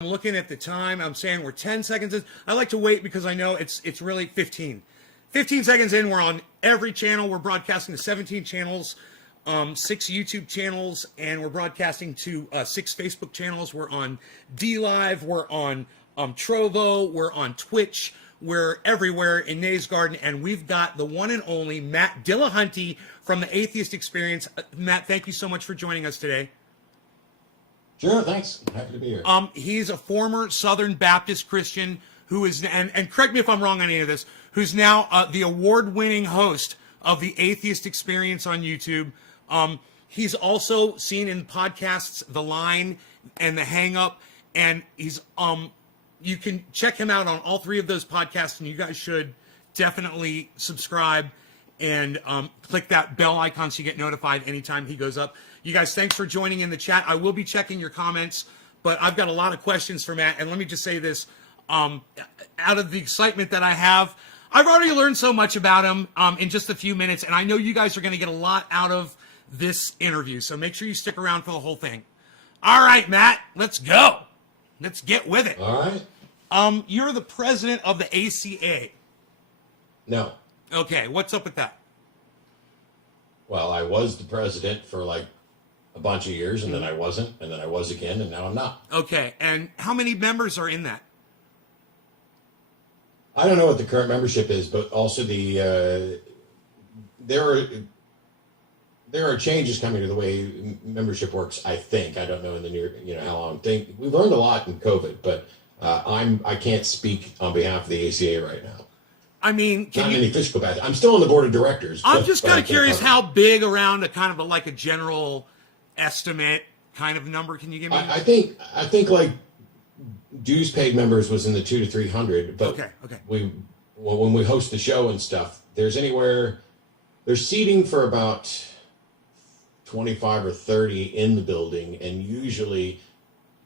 I'm looking at the time. I'm saying we're 10 seconds in. I like to wait because I know it's really 15. 15 seconds in, we're on every channel. We're broadcasting to 17 channels, 6 YouTube channels, and we're broadcasting to 6 Facebook channels. We're on DLive. We're on Trovo. We're on Twitch. We're everywhere in NAYS Garden, and we've got the one and only Matt DILLAHUNTY from the Atheist Experience. Matt, thank you so much for joining us today. Sure, thanks. Happy to be here. He's a former Southern Baptist Christian who is, and correct me if I'm wrong on any of this, who's now the award-winning host of the Atheist Experience on YouTube. He's also seen in podcasts The Line and The Hang Up, and he's you can check him out on all 3 of those podcasts, and you guys should definitely subscribe and click that bell icon so you get notified anytime he goes up. You guys, thanks for joining in the chat. I will be checking your comments, but I've got a lot of questions for Matt. And let me just say this, out of the excitement that I have, I've already learned so much about him in just a few minutes, and I know you guys are going to get a lot out of this interview, so make sure you stick around for the whole thing. All right, Matt, let's go. Let's get with it. All right. You're the president of the ACA. No. Okay, what's up with that? Well, I was the president for like a bunch of years, and then I wasn't, and then I was again, and now I'm not. Okay, and how many members are in that? I don't know what the current membership is, but also the there are changes coming to the way membership works. I think I don't know in the near, how long. We've learned a lot in COVID, but I can't speak on behalf of the ACA right now. I mean, not in any official capacity. I'm still on the board of directors. I'm just kind of curious how big around a kind of like a general estimate kind of number can you give me? I think like dues paid members was in the 200 to 300. But okay. When we host the show and stuff, there's seating for about 25 or 30 in the building, and usually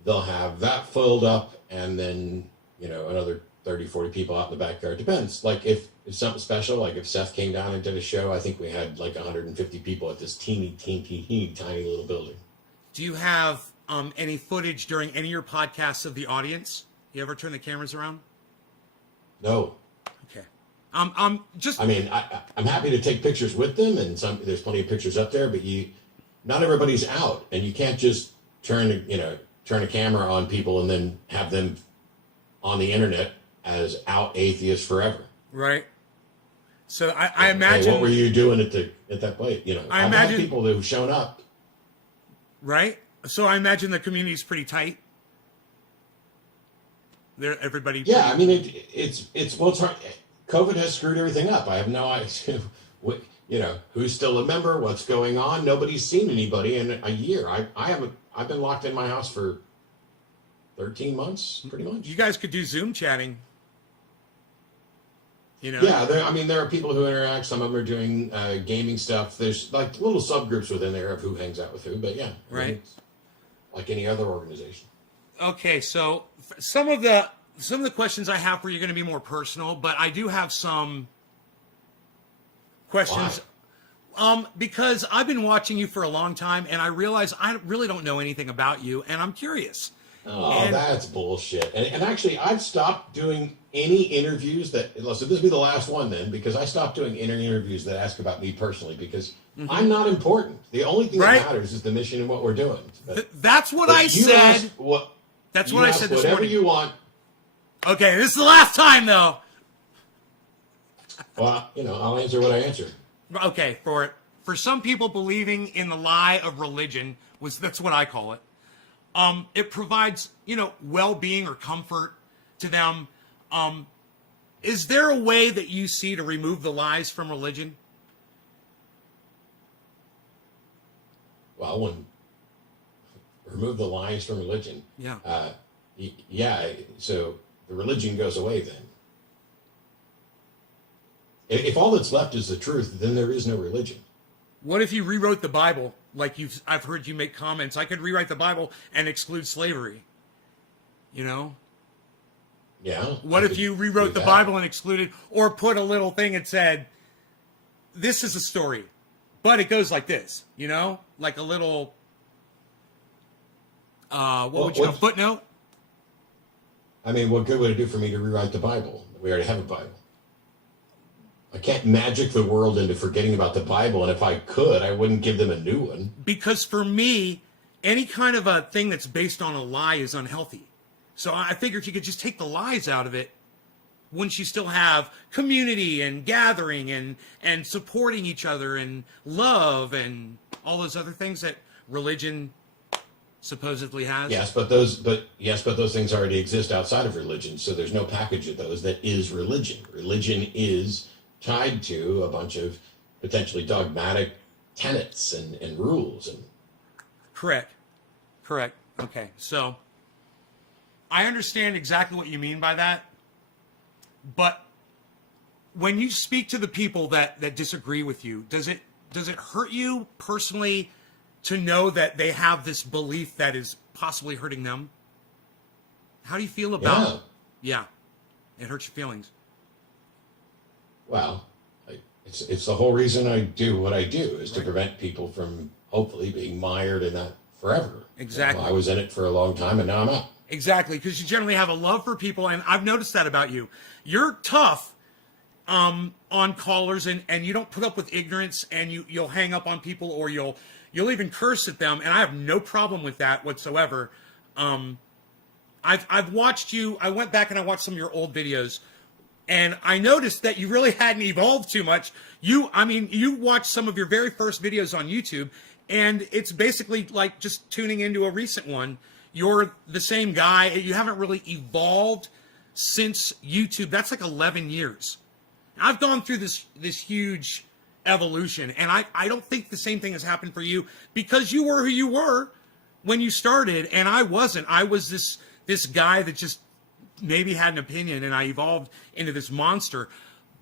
they'll have that filled up and then another 30, 40 people out in the backyard. Depends. Like if something special, like if Seth came down and did a show, I think we had like 150 people at this teeny tiny little building. Do you have any footage during any of your podcasts of the audience? You ever turn the cameras around? No. Okay. I'm happy to take pictures with them, and there's plenty of pictures up there, but not everybody's out, and you can't just turn a camera on people and then have them on the internet as out atheists forever. Right. So I imagine. Hey, what were you doing at that place? I imagine people who've shown up. Right. So I imagine the community is pretty tight. Everybody. Yeah, I mean it's hard. COVID has screwed everything up. I have no idea. Who's still a member? What's going on? Nobody's seen anybody in a year. I've been locked in my house for 13 months, pretty much. You guys could do Zoom chatting. Yeah, there are people who interact. Some of them are doing gaming stuff. There's like little subgroups within there of who hangs out with who. But yeah, right. Like any other organization. Okay, so some of the questions I have for you are going to be more personal, but I do have some questions. Why? Because I've been watching you for a long time, and I realize I really don't know anything about you, and I'm curious. Oh, that's bullshit. And actually, I've stopped doing any interviews so this will be the last one then, because I stopped doing any interviews that ask about me personally, because I'm not important. The only thing that matters is the mission and what we're doing. That's what I said. That's what I said this morning. Whatever you want. Okay, this is the last time, though. Well, I'll answer what I answer. Okay, for some people, believing in the lie of religion that's what I call it. It provides, well-being or comfort to them. Is there a way that you see to remove the lies from religion? Well, remove the lies from religion. Yeah. So the religion goes away then. If all that's left is the truth, then there is no religion. What if you rewrote the Bible? Like I've heard you make comments. I could rewrite the Bible and exclude slavery. Yeah. What if you rewrote the Bible and excluded, or put a little thing that said, this is a story, but it goes like this, like a little, a footnote? I mean, what good would it do for me to rewrite the Bible? We already have a Bible. I can't magic the world into forgetting about the Bible, and if I could, I wouldn't give them a new one. Because for me, any kind of a thing that's based on a lie is unhealthy. So I figured you could just take the lies out of it. Wouldn't you still have community and gathering and supporting each other and love and all those other things that religion supposedly has? Yes, but those things already exist outside of religion. So there's no package of those that is religion. Religion is tied to a bunch of potentially dogmatic tenets and rules. And Correct. Okay, so I understand exactly what you mean by that. But when you speak to the people that disagree with you, does it hurt you personally to know that they have this belief that is possibly hurting them? How do you feel about it? Yeah, it hurts your feelings. Well, it's the whole reason I do what I do, is to prevent people from hopefully being mired in that forever. Exactly. I was in it for a long time, and now I'm out. Exactly, because you generally have a love for people, and I've noticed that about you. You're tough on callers, and you don't put up with ignorance, and you'll hang up on people, or you'll even curse at them, and I have no problem with that whatsoever. I've watched you. I went back and I watched some of your old videos, and I noticed that you really hadn't evolved too much. You watched some of your very first videos on YouTube, and it's basically like just tuning into a recent one. You're the same guy. You haven't really evolved since YouTube. That's like 11 years. I've gone through this huge evolution, and I don't think the same thing has happened for you, because you were who you were when you started, and I wasn't. I was this guy that just maybe had an opinion, and I evolved into this monster.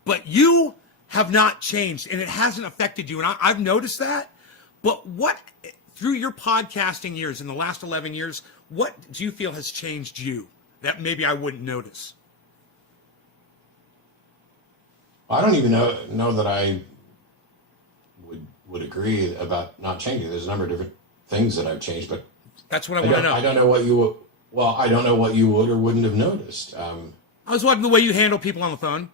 But you have not changed, and it hasn't affected you, and I've noticed that. But what, through your podcasting years in the last 11 years, what do you feel has changed you that maybe I wouldn't notice? I don't even know that I would agree about not changing. There's a number of different things that I've changed, but that's what I want to know. I don't know what you I don't know what you would or wouldn't have noticed. I was watching the way you handle people on the phone.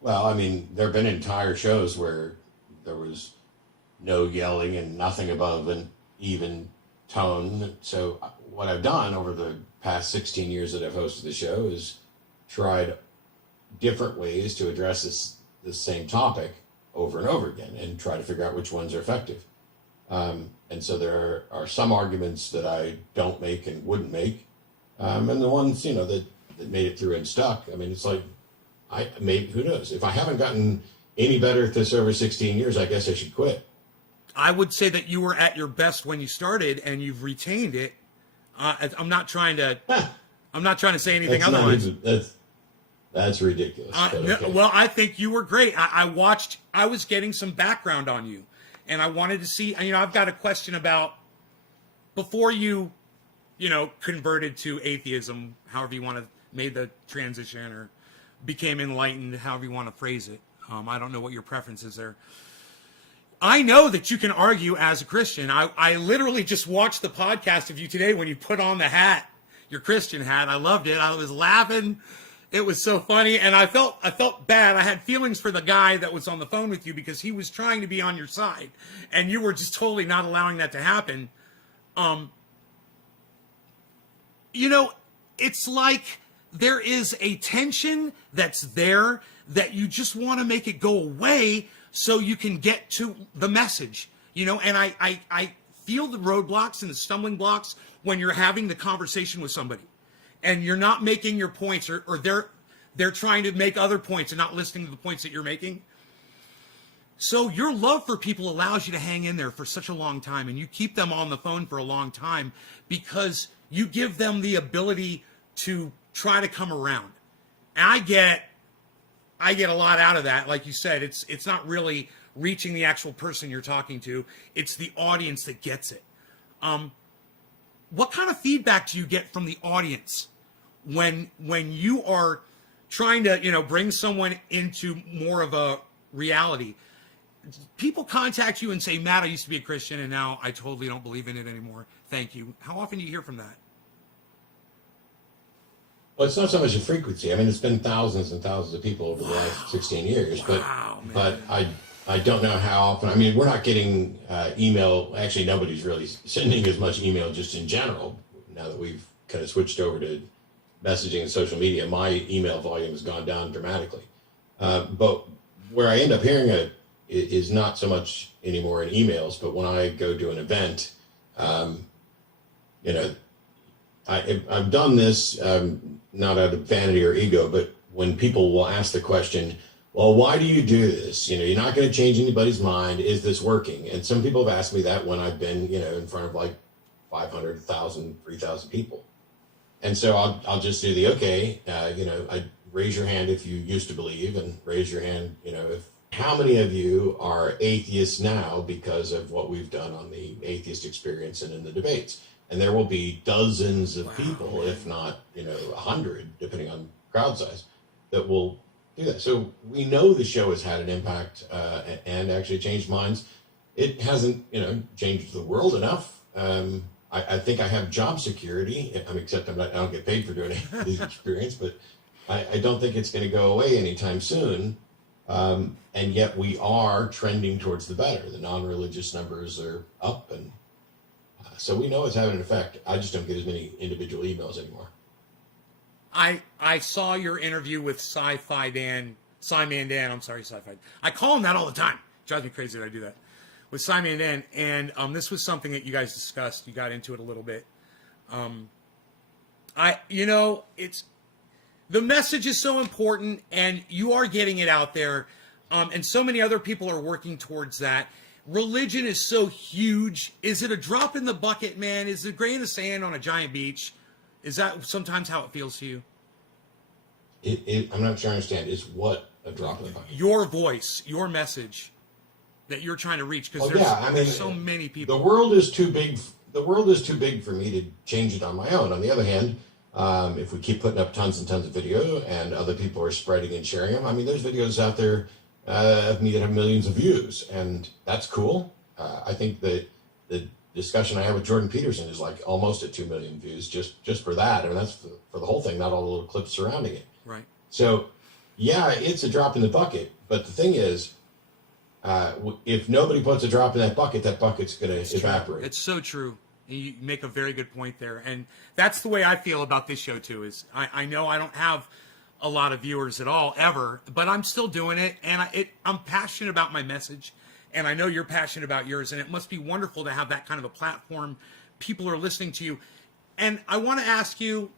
Well, I mean, there have been entire shows where there was no yelling and nothing above an even tone. So what I've done over the past 16 years that I've hosted the show is tried different ways to address this same topic over and over again, and try to figure out which ones are effective. And so there are some arguments that I don't make and wouldn't make, and the ones that made it through and stuck. I mean, it's like who knows? If I haven't gotten any better at this over 16 years, I guess I should quit. I would say that you were at your best when you started, and you've retained it. I'm not trying to say anything otherwise. That's ridiculous. Okay. Well, I think you were great. I was getting some background on you, and I wanted to see. I've got a question about before you converted to atheism, however you want to made the transition, or became enlightened, however you want to phrase it. I don't know what your preference is there. I know that you can argue as a Christian. I literally just watched the podcast of you today when you put on the hat, your Christian hat. I loved it. I was laughing. It was so funny, and I felt bad. I had feelings for the guy that was on the phone with you, because he was trying to be on your side, and you were just totally not allowing that to happen. It's like there is a tension that's there that you just want to make it go away so you can get to the message, and I feel the roadblocks and the stumbling blocks when you're having the conversation with somebody, and you're not making your points, or they're trying to make other points and not listening to the points that you're making. So your love for people allows you to hang in there for such a long time, and you keep them on the phone for a long time, because you give them the ability to try to come around. And I get a lot out of that. Like you said, it's not really reaching the actual person you're talking to. It's the audience that gets it. What kind of feedback do you get from the audience when you are trying to, bring someone into more of a reality? People contact you and say, Matt, I used to be a Christian, and now I totally don't believe in it anymore. Thank you. How often do you hear from that? Well, it's not so much a frequency. I mean, it's been thousands and thousands of people over the last 16 years, but I don't know how often. I mean, we're not getting email. Actually, nobody's really sending as much email just in general. Now that we've kind of switched over to messaging and social media, my email volume has gone down dramatically. But where I end up hearing it is not so much anymore in emails, but when I go to an event, you know, I've done this not out of vanity or ego, but when people will ask the question, well, why do you do this? You know, you're not going to change anybody's mind. Is this working? And some people have asked me that when I've been, you know, in front of like 500,000, 3,000 people. And so I'll just do the, okay, you know, I raise your hand if you used to believe, and raise your hand, you know, if how many of you are atheists now because of what we've done on the atheist experience and in the debates? And there will be dozens of people, if not, you know, 100, depending on crowd size, that will do that. So we know the show has had an impact and actually changed minds. It hasn't, you know, changed the world enough. I think I have job security, except I don't get paid for doing the experience, but I don't think it's going to go away anytime soon. And yet we are trending towards the better. The non-religious numbers are up, and so we know it's having an effect. I just don't get as many individual emails anymore. I saw your interview with Sci-Fi Dan, Sci-Man Dan. I'm sorry, Sci-Fi. I call him that all the time. It drives me crazy that I do that. With Sci-Man Dan, and this was something that you guys discussed. You got into it a little bit. You know, it's the message is so important, and you are getting it out there, and so many other people are working towards that. Religion is so huge. Is it a drop in the bucket, man? Is it a grain of sand on a giant beach? Is that sometimes how it feels to you? I'm not sure I understand. Is what a drop in the bucket? Your voice, your message that you're trying to reach, because there's so many people. The world is too big. The world is too big for me to change it on my own. On the other hand, if we keep putting up tons and tons of video and other people are spreading and sharing them, I mean, there's videos out there of me that have millions of views, and that's cool. I think that the discussion I have with Jordan Peterson is like almost at 2 million views just for that. I mean, that's for the whole thing, not all the little clips surrounding it. Right. So, yeah, it's a drop in the bucket. But the thing is, if nobody puts a drop in that bucket's going to evaporate. It's so true. You make a very good point there. And that's the way I feel about this show, too, is I know I don't have a lot of viewers at all, ever, but I'm still doing it. And I'm passionate about my message. And I know you're passionate about yours. And it must be wonderful to have that kind of a platform. People are listening to you. And I want to ask you,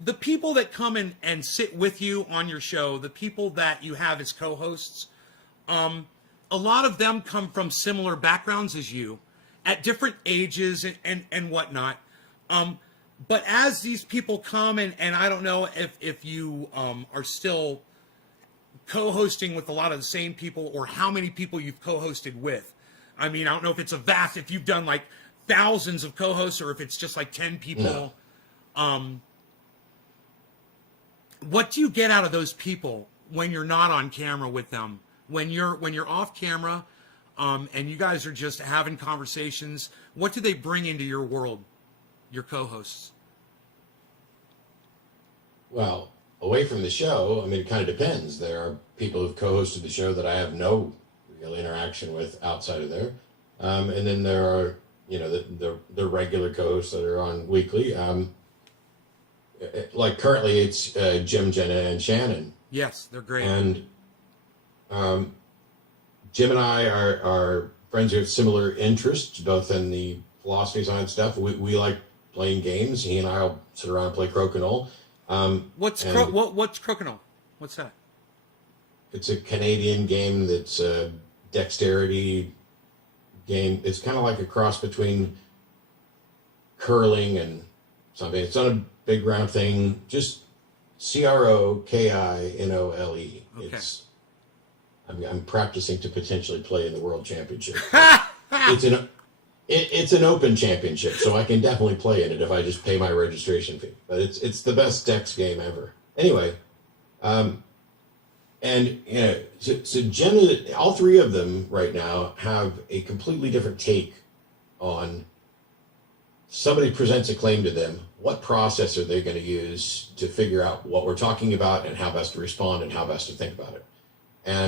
the people that come in and sit with you on your show, the people that you have as co-hosts, a lot of them come from similar backgrounds as you at different ages and whatnot. But as these people come and I don't know if you are still co-hosting with a lot of the same people or how many people you've co-hosted with. I mean, I don't know if it's if you've done like thousands of co-hosts or if it's just like 10 people. No. What do you get out of those people when you're not on camera with them? When you're off camera, and you guys are just having conversations, what do they bring into your world, your co-hosts? Well, away from the show, I mean, it kind of depends. There are people who've co-hosted the show that I have no real interaction with outside of there, and then there are, you know, the regular co-hosts that are on weekly. Like currently, it's Jim, Jenna, and Shannon. Yes, they're great. And Jim and I are friends who have similar interests, both in the philosophy side stuff. We like playing games. He and I will sit around and play crokinole. What's crokinole? What's that? It's a Canadian game that's a dexterity game. It's kind of like a cross between curling and something. It's not a big round thing. Just CROKINOLE. Okay. I'm practicing to potentially play in the World Championship. It's an open championship, so I can definitely play in it if I just pay my registration fee. But it's the best Dex game ever. Anyway, and you know, so generally, all three of them right now have a completely different take on somebody presents a claim to them. what process are they going to use to figure out what we're talking about and how best to respond and how best to think about it?